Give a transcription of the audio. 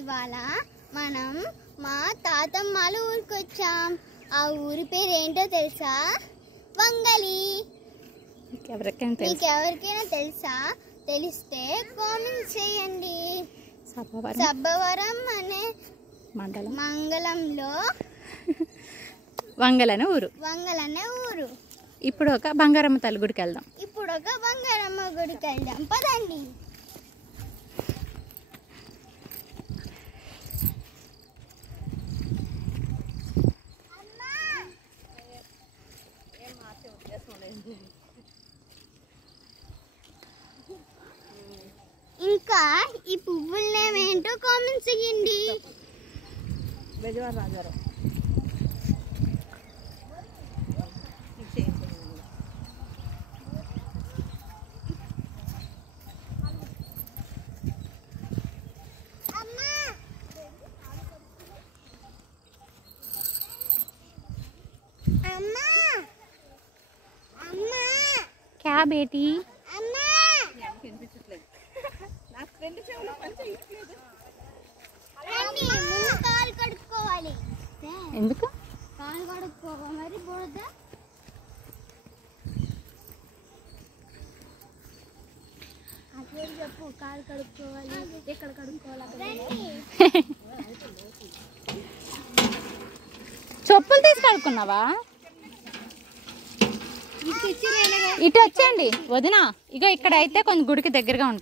ఇవాళ మనం మా తాతమ్మాల ఊరికి వచ్చాం. ఆ ఊరి పేరు ఏంటో తెలుసా? వంగలి. మీకెవరికైనా తెలుసా? తెలిస్తే కామెంట్ చేయండి. సబ్బవరం అనే మంగళంలో వంగలనే ఊరు. ఇప్పుడు ఒక బంగారమ్మ తల్లి గుడికి వెళ్దాం. పదండి. ఇంకా ఈ పువ్వుల నేమ్ ఏంటో కామెంట్స్ చేయండి. क्या बेटी? కాలు కడుక్కోవాలి. ఎందుకు? కాలు కడుక్కోవాలి. మరి బురద చెప్పు. కాలు కడుక్కోవాలి. ఎక్కడ కడుక్కోవాలి? చెప్పులు తీసి కడుక్కున్నావా? ఇటు వచ్చేయండి వదినా. ఇగో ఇక్కడ అయితే కొంచెం గుడికి దగ్గరగా ఉంటాం.